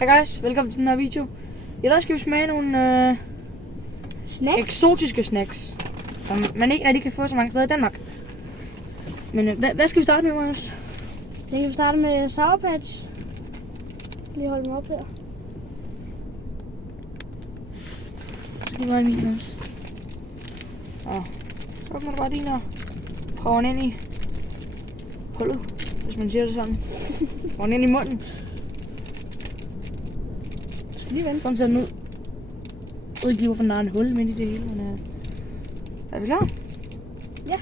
Hej guys, velkommen til den her video. I dag skal vi smage nogle eksotiske snacks, som man ikke rigtig kan få så mange steder i Danmark. Men hvad skal vi starte med, Magnus? Så kan vi starte med Sour Patch. Lige holde dem op her. Så skal vi have min også. Så kommer der bare din og prøve den ind i hullet, hvis man siger det sådan. Prøve den ind i munden. Lige vente. Sådan ser den ud. Jeg ved ikke lige, hvorfor den har en hul midt i det hele, men er vi klar? Ja.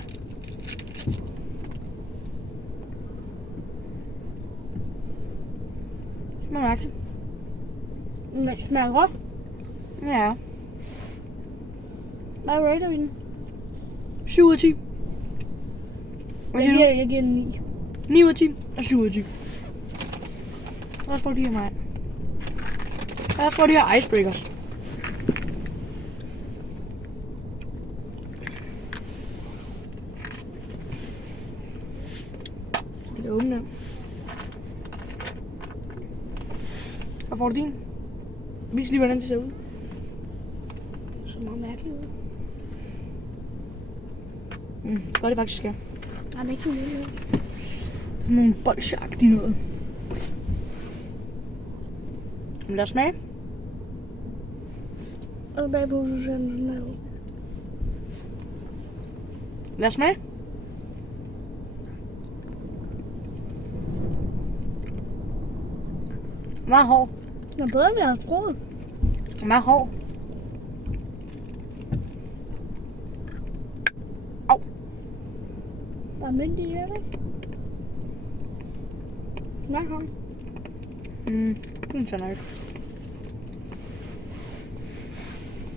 Det smager mærkeligt. Men det smager godt. Ja. Hvad rater vi den? 7 ud af 10. Hvad siger du? Jeg giver den 9. 9 ud af 10 og 7 ud af 10. Lad os prøve de her mig. Lad os prøve de her icebreakers. Det kan åbne den. Hvad får du din? Vis lige, hvordan det ser ud. Så meget mærkeligt ud. Det gør det faktisk, ja. Nej, det er ikke noget. Det er sådan nogle bolsjeagtige noget. Men lad os smage. Og bagpå, så ser den sådan her ud. Lad os smage. Meget hård. Den er bedre, end jeg havde troet. Meget hård. Au. Der er myndig i her, ikke? Smager hård. Den ser nok.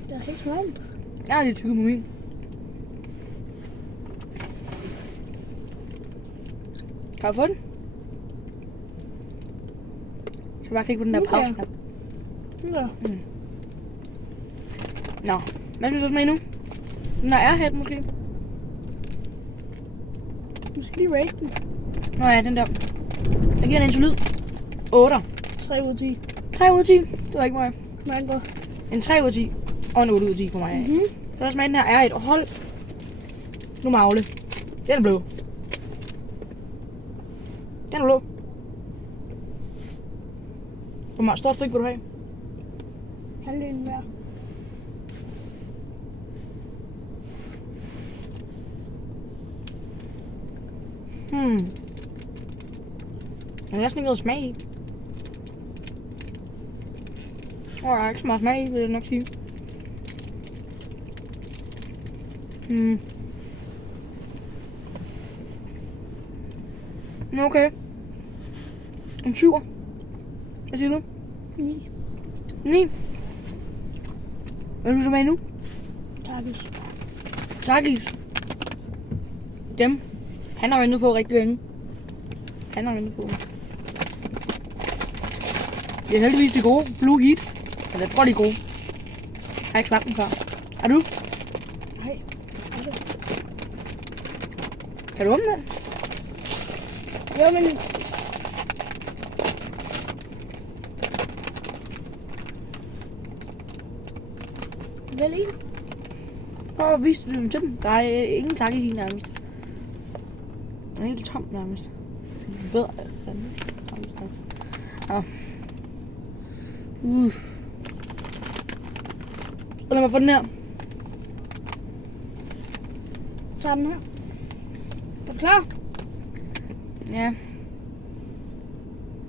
Det er helt smagen. Jeg har lige tykket på min. Kan du få den? Så bare klikke på den der Nu kan jeg. pause-knap. Ja. Nå, hvad skal vi så smage nu? Den der airhead måske? Du skal lige rate den. Nå ja, den der. Jeg giver den en solid 8. 3 ud af 10. 3 ud af 10. Det var ikke meget. Smager godt. En 3 ud af 10 og en 8 ud af 10 for mig. Så lad os smage den her airhead. Og hold nu magle. Den er blå. Den er blå. Hvor meget stort stykke vil du have? Halvdelen hver. Der er næsten ikke noget smag i. Der er ikke så meget smag i, vil jeg nok sige. Nå, okay. En 7'er. Hvad siger du? 9. 9. Hvad er du så med nu? Takkes. Takis. Dem. Han har ventet på rigtig længe. Han har ventet på. Det er heldigvis de gode. Blue Heat. Altså, jeg tror, de er gode. Jeg har ikke smagt dem før. Er du? Nej. Kan du åbne den? Jo, men... Vel en? Prøv at vise dem til dem. Der er ingen takis i nærmest. Den er helt tom nærmest. Bedre. Ja. Så lad mig få den her. Tag den her. Er du klar? Ja.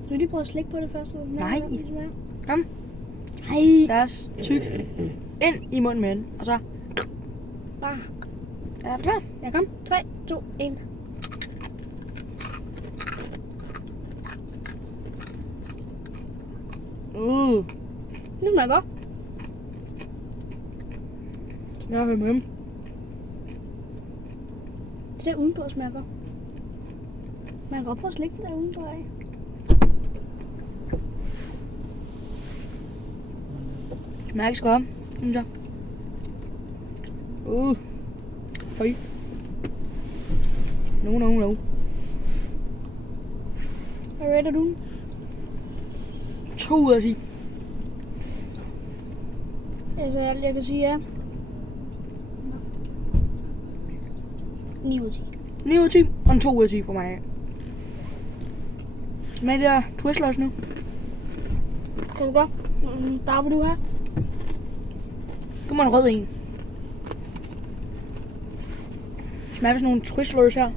Skal vi lige prøve at slikke på det først? Nej. Kom. Hej. Lad os tykke ind i munden med den. Og så... Bare. Er du klar? Ja, kom. 3, 2, 1. Nu smager godt. Jeg har hørt med dem. Det der udenpå smager godt. Man kan godt prøve at slikke det der udenpå af. Det smager ikke så godt, synes jeg. Føj. No. Hvad rater du? 2 ud af 10. Altså alt jeg kan sige er 9 ud af 10. 9 ud af 10, og en 2 ud af 10 for mig. Smag det der Twizzlers nu. Kan du godt? Der vil du have. Det må en rød en. Smager vi sådan nogle Twizzlers her. Er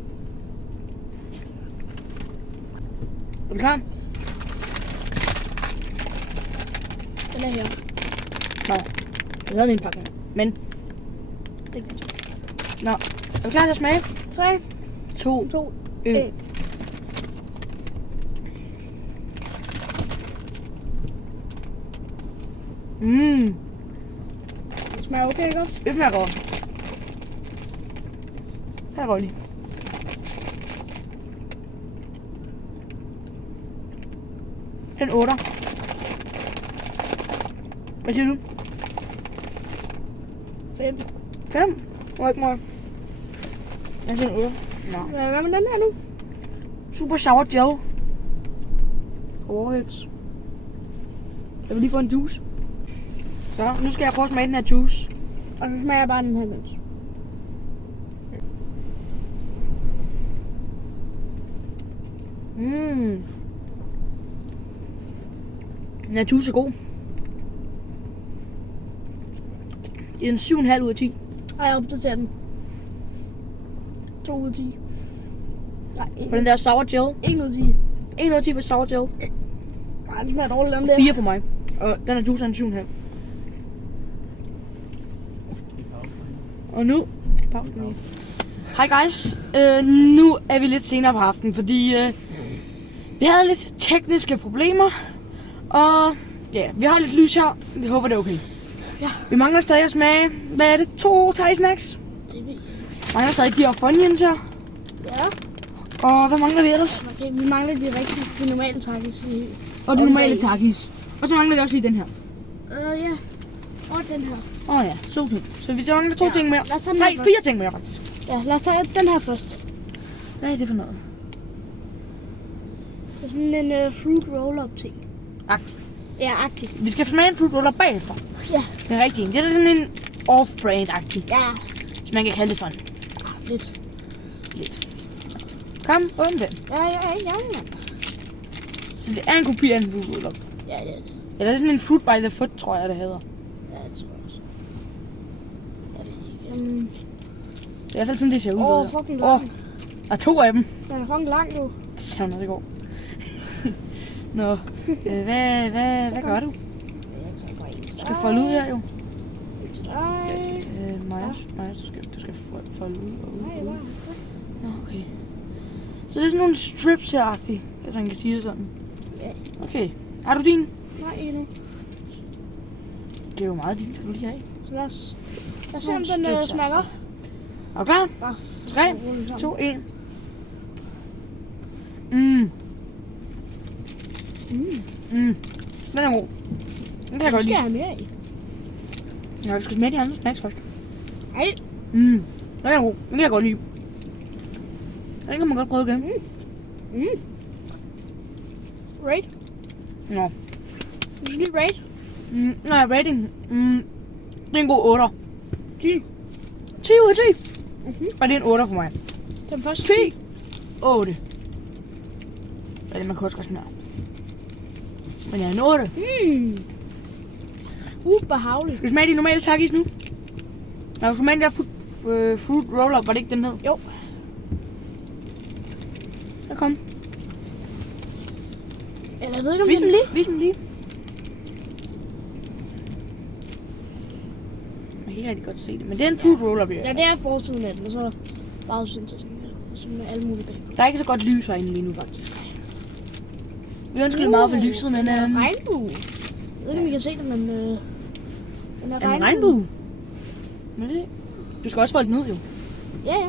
du klar? Den er her. Nå, jeg havde en indpakning. Men, det er ikke den. Nå, er du klar til at smage? 3, 2, 2, 1. 1. Det smager okay, ikke også? Det smager godt. Her går lige. Den 8. Hvad siger du? 5. 5? Må ikke more. Jeg siger en 8. Nå. Hvad med den her nu? Super sour gel. Warheads. Jeg vil lige få en juice. Så, nu skal jeg prøve at smage den her juice. Og så smager jeg bare den her mens. Den her juice er god. Det er en 7,5 ud af 10. Og jeg opdaterer den. 2 ud af 10. Nej, For den der sour gel. 1 ud af 10. 1 ud af 10 for sour gel. Nej, den smager dårligt, den der. 4 for mig. Og den her juice er en 7,5. Og nu... Pausen lige. Hej guys. Nu er vi lidt senere på aftenen, fordi vi havde lidt tekniske problemer. Og ja, vi har lidt lys her. Vi håber det er okay. Ja. Vi mangler stadig at smage, hvad er det? 2 thai snacks? Det ved jeg. Mangler stadig de her Funyuns her. Ja. Og hvad mangler vi ellers? Okay, vi mangler de rigtige, de normale takkes. Og de normale takis. Og så mangler vi også lige den her. Ja. Og den her. Ja, så fint. Så vi mangler 2 ting mere. Lad os tage den 3, her 4 ting mere faktisk. Ja, lad os tage den her først. Hvad er det for noget? Det er sådan en fruit roll-up ting. Agtigt. Ja, agtigt. Vi skal smage en fruit roller bagefter. Ja. Det er rigtigt. Det er sådan en off-brand-agtig. Ja. Hvis man kan kalde det sådan. Lidt. Lidt. Kom, åbn den. Ja. Så det er en kopi af en fruit roller. Ja, det er det. Eller sådan en fruit by the foot, tror jeg det hedder. Ja, det tror jeg også. Jeg ved ikke. Det er i hvert fald sådan, det ser ud. Fucking Åh, langt. der er 2 af dem. Den er fucking lang nu. Det ser noget, det går. Nå, hvad gør du? Jeg tager bare en Du skal folde ud her jo. streg. Maja, du skal folde ud og ud. Nej, ud. bare. Nå, okay. Så det er sådan nogle strips her-agtige. Jeg tror, kan sige det sådan. Ja. Okay. Har du din? Nej, endnu. Det er jo meget din, skal du lige have. Så lad os se, om den smager godt. Er du klar? Bare 3, 2, 1. Den er god. Den kan jeg godt skal lide. jeg have mere i. Ja, vi skal smage de andre snacks først. Ej. Den er god. Den kan jeg godt lide. Den kan man godt prøve igen. Rate. Nå. Du skal lige rate. Nej, rating. Det er en god 8. 10. 10 ud af 10. Og det er en 8 for mig. Den første 10. 8. Ja, det man kan også godt smage. Men jeg er en 8. Ubehageligt. Skal du smage de normale takis nu? Når du smage den der fruit roll-up, var det ikke den hed? Jo. Der kom. Eller jeg ved ikke, om Vis dem lige. Man kan ikke rigtig godt se det, men det er en fruit roll-up, ja. Ja, det er forsiden af den, og så er der bagsiden til sådan med alle mulige bag. Der er ikke så godt lys herinde lige nu, faktisk. Vi undskylder meget for lyset, men... Regnbue. Jeg ved ikke, om I kan se det, men... den er en regnbue. Men det... Du skal også folde den ud, jo. Ja.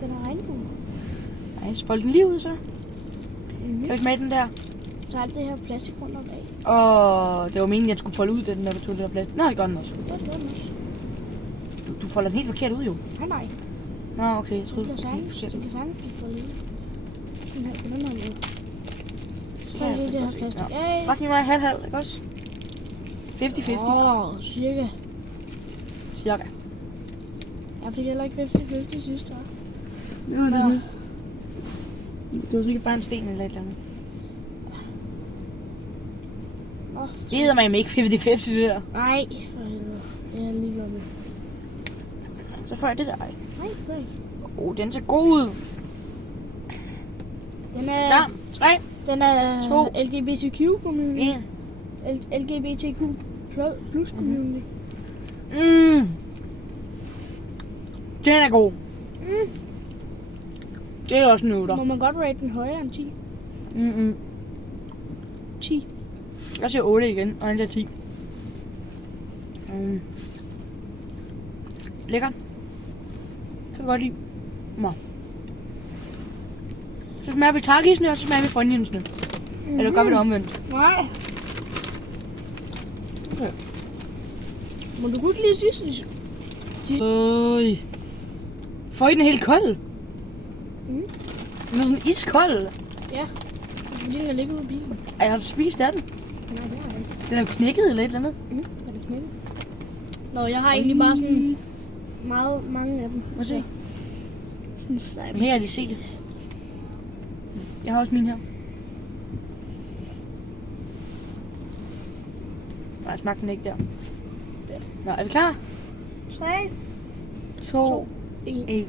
Den er regnbue. Nej, så fold den lige ud, så. Kan du smage den der? Så alt det her plastik rundt om bag. Det var meningen, at jeg skulle folde ud den, når du tog det der plads. Nej, det gør den også. Det er den også. Du folder den helt forkert ud, jo. Nej. Nå, okay, jeg troede, Det det er var helt forkert. sagtens, det kan sagtens blive foldet ud. Den her på den her måde. Så er det her plastik af. Bare giv mig halv, ikke også? 50-50. Cirka. Cirka. Jeg fik heller ikke 50-50 sidste år. Det var det. Det var sikkert bare en sten eller et eller andet. Det hedder mig ikke 50-50 det der. Nej, for helvede. Jeg er lige med. Så får jeg det der. Nej, det er ikke. Den ser god ud. Den er... Ja, 3. Den er 2. LGBTQ community. 1. LGBTQ plus community. Den er god. Det er også en 8. Må man godt rate den højere end 10? 10. Jeg siger 8 igen, og den er 10. Lækkert. Kan jeg godt lide. Nå. Så smager vi takisene, og så smager vi funyunsene. Eller gør vi det omvendt? Nej. Okay. Må du godt lide sidst? Får I den helt kold? Mm. Den er sådan iskold. Ja. Fordi den er ligget ude i bilen. Har jeg spist af den? Nej, det har jeg ikke. Den er jo knækket eller et eller andet. Den er knækket. Nå, jeg har egentlig bare sådan meget mange af dem. Må se. Sådan sej. Men her er de set det. Jeg har også min her. Nej, jeg smagte den ikke der. Nå, er vi klar? 3, 2, 1.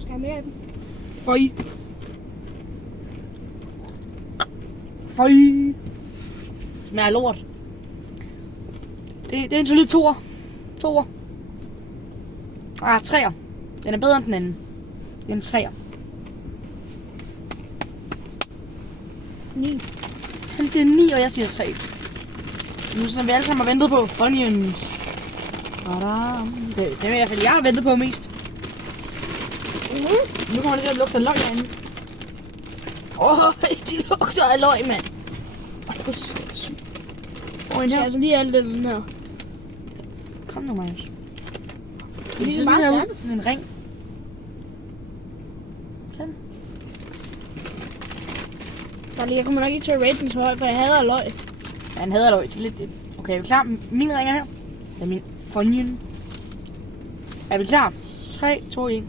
Skal jeg mere af dem? Føj. Smager af lort. Det er en solid 2'er. 2'er. 3'er. Den er bedre end den anden. Det er en 3'er. 9. Han siger 9, og jeg siger 3. Nu som vi alle sammen har ventet på. Onions. Det er i hvert fald, jeg har ventet på mest. Nu kommer det til at lugte af løg herinde. De lugter af løg, mand. Det er sygt. Jeg skal altså lige alt det den her. Kom nu, Marius. Det er sådan meget her ud. færdigt. Sådan en ring. Sådan. Jeg kommer nok ikke til at rate den så højt, for jeg hader løg. Ja, han hader løg. Det er lidt det. Okay, er vi klar? Min ring er her. Det er min onion. Er vi klar? 3, 2, 1.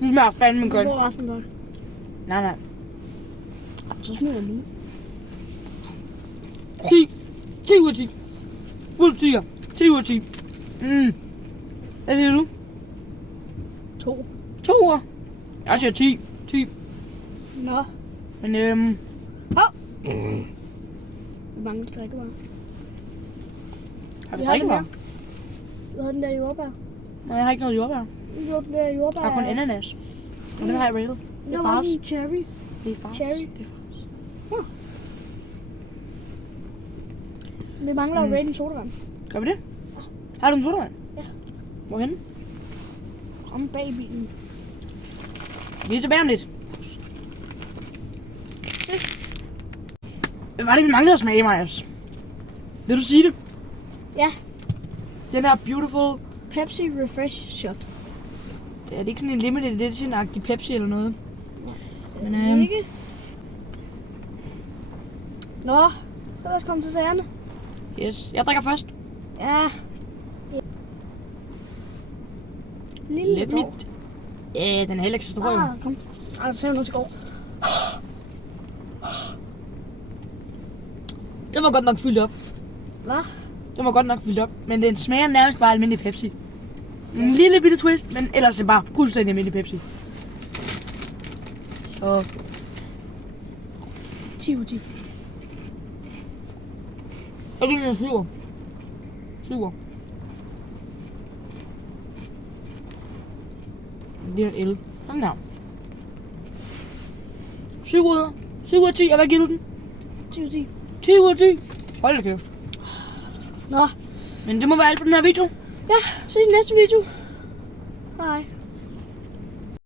Det smager fandme godt. Det er resten godt. Nej. Så smider jeg den ud. 10. 10 ud af 10. Fuld 10'er. 10 ud af 10. Hvad siger du? 2. 2 år. Jeg siger 10. 10. Nå. Men Hvor mange drikkevarer? har vi drikkevarer? Du havde den der jordbær. Nej, jeg har ikke noget jordbær. Du havde den der jordbær. Jeg har kun ananas. Og den har jeg rated. Det er var fars. den cherry. Det er fars. Cherry. Det er fars. Ja. Vi mangler at rate en sodavand. Gør vi det? Har du en sodavand? Ja. Hvorhenne? Om bag bilen. Vi er tilbage om lidt. Hvad var det, vi manglede at smage, Marius? Vil du sige det? Ja. Den her beautiful... Pepsi Refresh Shot. Det er det ikke sådan en limited edition-agtig Pepsi eller noget? Men ikke. Nå, så lad os komme til sagerne. Yes. Jeg drikker først. Ja. Lille Lidt mit. Den er heller ikke så stor. Kom. Så ser noget til går. Den var godt nok fyldt op. Hvad? Den var godt nok fyldt op. Men den smager nærmest bare almindelig Pepsi. En lille bitte twist, men ellers er det bare fuldstændig almindelig Pepsi. Så 10 ud af 10. jeg giver den en 7'er. 7'er. Det er en 11. Sådan der. 7 ud af 10, og hvad giver du den? 10 ud af 10. 10 ud af 10. Hold da kæft. Nå. Men det må være alt på den her video. Ja, ses i næste video. Hej.